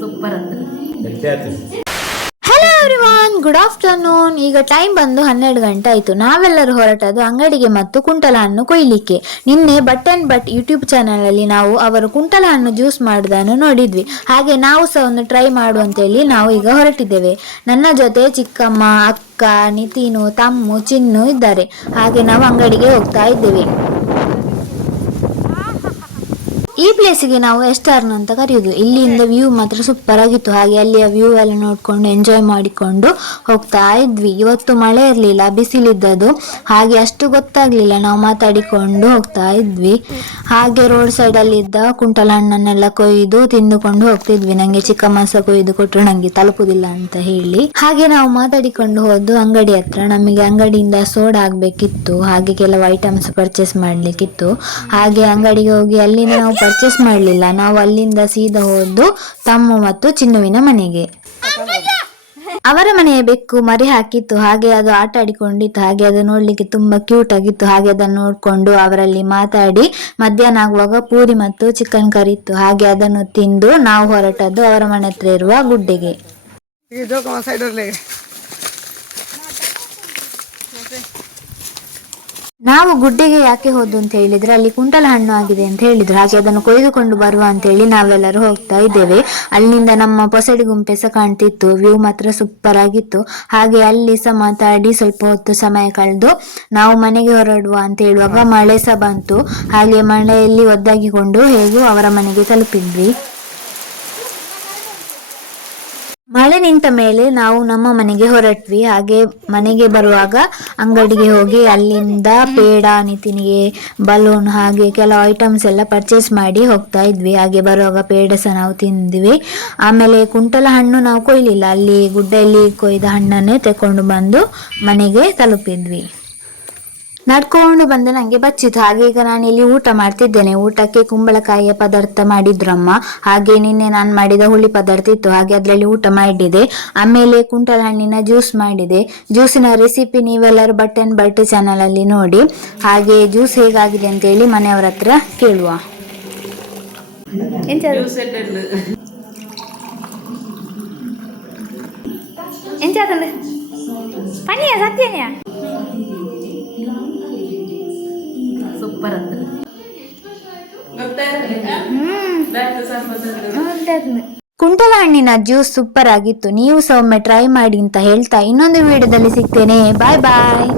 Super ಅಂತ. Hello everyone, good afternoon. ಈಗ time ಬಂದು 12 ಗಂಟೆ ಆಯಿತು. ನಾವೆಲ್ಲರೂ ಹೊರಟದು ಅಂಗಡಿಗೆ ಮತ್ತು ಕುಂಟಲ ಹಣ್ಣು ಕೊಯ್ಲಿಕ್ಕೆ. ನಿನ್ನೆ but and but YouTube channel ಅಲ್ಲಿ ನಾವು ಅವರು ಕುಂಟಲ ಹಣ್ಣು ಜ್ಯೂಸ್ ಮಾಡುವುದನ್ನು ನೋಡಿದ್ವಿ. ಹಾಗೆ ನಾವು ಸಹ ಒಂದು ಟ್ರೈ ಮಾಡುವಂತೇಳಿ ನಾವು ಈಗ ಹೊರಟಿದ್ದೇವೆ. ನನ್ನ ಜೊತೆ ಚಿಕ್ಕಮ್ಮ, ಅಕ್ಕ, ನಿತಿನು, ತಮ್ಮು, ಚಿನ್ನು ಇದ್ದಾರೆ. ಹಾಗೆ ನಾವು ಅಂಗಡಿಗೆ ಹೋಗ್ತಾ ಇದ್ದೇವೆ. ಈ ಪ್ಲೇಸಿಗೆ ನಾವು ಎಸ್ಟಾರ್ನ್ ಅಂತ ಕರೆಯುವುದು. ಇಲ್ಲಿಂದ ವ್ಯೂ ಮಾತ್ರ ಸೂಪರ್ ಆಗಿತ್ತು. ಹಾಗೆ ಅಲ್ಲಿಯ ವ್ಯೂ ಎಲ್ಲ ನೋಡ್ಕೊಂಡು ಎಂಜಾಯ್ ಮಾಡಿಕೊಂಡು ಹೋಗ್ತಾ ಇದ್ವಿ. ಇವತ್ತು ಮಳೆ ಇರಲಿಲ್ಲ, ಬಿಸಿಲಿದ್ದದು. ಹಾಗೆ ಅಷ್ಟು ಗೊತ್ತಾಗ್ಲಿಲ್ಲ, ನಾವು ಮಾತಾಡಿಕೊಂಡು ಹೋಗ್ತಾ ಇದ್ವಿ. ಹಾಗೆ ರೋಡ್ ಸೈಡ್ ಅಲ್ಲಿ ಇದ್ದ ಕುಂಟಲ ಹಣ್ಣನ್ನೆಲ್ಲ ಕೊಯ್ದು ತಿಂದುಕೊಂಡು ಹೋಗ್ತಿದ್ವಿ. ನಂಗೆ ಚಿಕ್ಕಮ್ಮ ಸಹ ಕೊಯ್ದು ಕೊಟ್ಟರು, ನಂಗೆ ತಲುಪುದಿಲ್ಲ ಅಂತ ಹೇಳಿ. ಹಾಗೆ ನಾವು ಮಾತಾಡಿಕೊಂಡು ಹೋದ್ದು ಅಂಗಡಿ ಹತ್ರ. ನಮಗೆ ಅಂಗಡಿಯಿಂದ ಸೋಡಾ ಆಗ್ಬೇಕಿತ್ತು, ಹಾಗೆ ಕೆಲವು ಐಟಮ್ಸ್ ಪರ್ಚೇಸ್ ಮಾಡ್ಲಿಕ್ಕಿತ್ತು. ಹಾಗೆ ಅಂಗಡಿಗೆ ಹೋಗಿ ಅಲ್ಲಿಂದ ನಾವು ಪರ್ಚೇಸ್ ಮಾಡಲಿಲ್ಲ, ನಾವು ಅಲ್ಲಿಂದ ಸೀದಾ ಹೋದ್ದು ತಮ್ಮು ಮತ್ತು ಚಿನ್ನುವಿನ ಮನೆಗೆ. ಅವರ ಮನೆಯ ಬೆಕ್ಕು ಮರಿ ಹಾಕಿತ್ತು, ಹಾಗೆ ಅದು ಆಟ ಆಡಿಕೊಂಡಿತ್ತು. ಹಾಗೆ ಅದು ನೋಡ್ಲಿಕ್ಕೆ ತುಂಬಾ ಕ್ಯೂಟ್ ಆಗಿತ್ತು. ಹಾಗೆ ಅದನ್ನು ನೋಡ್ಕೊಂಡು ಅವರಲ್ಲಿ ಮಾತಾಡಿ ಮಧ್ಯಾಹ್ನ ಆಗುವಾಗ ಪೂರಿ ಮತ್ತು ಚಿಕನ್ ಕರಿ ಇತ್ತು. ಹಾಗೆ ಅದನ್ನು ತಿಂದು ನಾವು ಹೊರಟದ್ದು ಅವರ ಮನೆ ಹತ್ರ ಇರುವ ಗುಡ್ಡೆಗೆ. ನಾವು ಗುಡ್ಡೆಗೆ ಯಾಕೆ ಹೋದ್ದು ಅಂತ ಹೇಳಿದ್ರೆ, ಅಲ್ಲಿ ಕುಂಟಲ ಹಣ್ಣು ಆಗಿದೆ ಅಂತ ಹೇಳಿದ್ರು. ಹಾಗೆ ಅದನ್ನು ಕೊಯ್ದುಕೊಂಡು ಬರುವ ಅಂತ ಹೇಳಿ ನಾವೆಲ್ಲರೂ ಹೋಗ್ತಾ ಇದ್ದೇವೆ. ಅಲ್ಲಿಂದ ನಮ್ಮ ಪೊಸಡಿ ಗುಂಪೆ ಸಹ ಕಾಣ್ತಿತ್ತು. ವ್ಯೂ ಮಾತ್ರ ಸೂಪರ್ ಆಗಿತ್ತು. ಹಾಗೆ ಅಲ್ಲಿ ಸಹ ಮಾತಾಡಿ ಸ್ವಲ್ಪ ಹೊತ್ತು ಸಮಯ ಕಳೆದು ನಾವು ಮನೆಗೆ ಹೊರಡುವ ಅಂತ ಹೇಳುವಾಗ ಮಳೆ ಸಹ ಬಂತು. ಹಾಗೆ ಮಳೆಯಲ್ಲಿ ಒದ್ದಾಗಿಕೊಂಡು ಹೇಗೂ ಅವರ ಮನೆಗೆ ತಲುಪಿದ್ವಿ. ಮಳೆ ನಿಂತ ಮೇಲೆ ನಾವು ನಮ್ಮ ಮನೆಗೆ ಹೊರಟ್ವಿ. ಹಾಗೆ ಮನೆಗೆ ಬರುವಾಗ ಅಂಗಡಿಗೆ ಹೋಗಿ ಅಲ್ಲಿಂದ ಪೇಡ, ನಿತಿನಿಗೆ ಬಲೂನ್, ಹಾಗೆ ಕೆಲವು ಐಟಮ್ಸ್ ಎಲ್ಲ ಪರ್ಚೇಸ್ ಮಾಡಿ ಹೋಗ್ತಾ ಇದ್ವಿ. ಹಾಗೆ ಬರುವಾಗ ಪೇಡ ಸಹ ನಾವು ತಿಂದ್ವಿ. ಆಮೇಲೆ ಕುಂಟಲ ಹಣ್ಣು ನಾವು ಕೊಯ್ಲಿಲ್ಲ, ಅಲ್ಲಿ ಗುಡ್ಡೆಯಲ್ಲಿ ಕೊಯ್ದ ಹಣ್ಣನ್ನೇ ತಕೊಂಡು ಬಂದು ಮನೆಗೆ ತಲುಪಿದ್ವಿ. ನಡ್ಕೊಂಡು ಬಂದು ನನಗೆ ಬಚ್ಚಿತು. ಹಾಗೆ ಈಗ ನಾನು ಇಲ್ಲಿ ಊಟ ಮಾಡ್ತಿದ್ದೇನೆ. ಊಟಕ್ಕೆ ಕುಂಬಳಕಾಯಿಯ ಪದಾರ್ಥ ಮಾಡಿದ್ರು ಅಮ್ಮ. ಹಾಗೆ ನಿನ್ನೆ ನಾನು ಮಾಡಿದ ಹುಳಿ ಪದಾರ್ಥ ಇತ್ತು, ಹಾಗೆ ಅದರಲ್ಲಿ ಊಟ ಮಾಡಿದೆ. ಆಮೇಲೆ ಕುಂಟಲ ಹಣ್ಣಿನ ಜ್ಯೂಸ್ ಮಾಡಿದೆ. ಜ್ಯೂಸಿನ ರೆಸಿಪಿ ನೀವೆಲ್ಲರೂ ಬಟ್ ಅಂಡ್ ಬಟ್ ಚಾನಲ್ ಅಲ್ಲಿ ನೋಡಿ. ಹಾಗೆ ಜ್ಯೂಸ್ ಹೇಗಾಗಿದೆ ಅಂತ ಹೇಳಿ ಮನೆಯವರ ಹತ್ರ ಕೇಳುವ. ಸೂಪರ್ ಅಂತ. ಕುಂಟಲ ಹಣ್ಣಿನ ಜ್ಯೂಸ್ ಸೂಪರ್ ಆಗಿತ್ತು. ನೀವು ಸಹ ಒಮ್ಮೆ ಟ್ರೈ ಮಾಡಿ ಅಂತ ಹೇಳ್ತಾ ಇನ್ನೊಂದು ವಿಡಿಯೋದಲ್ಲಿ ಸಿಗ್ತೇನೆ. ಬಾಯ್ ಬಾಯ್.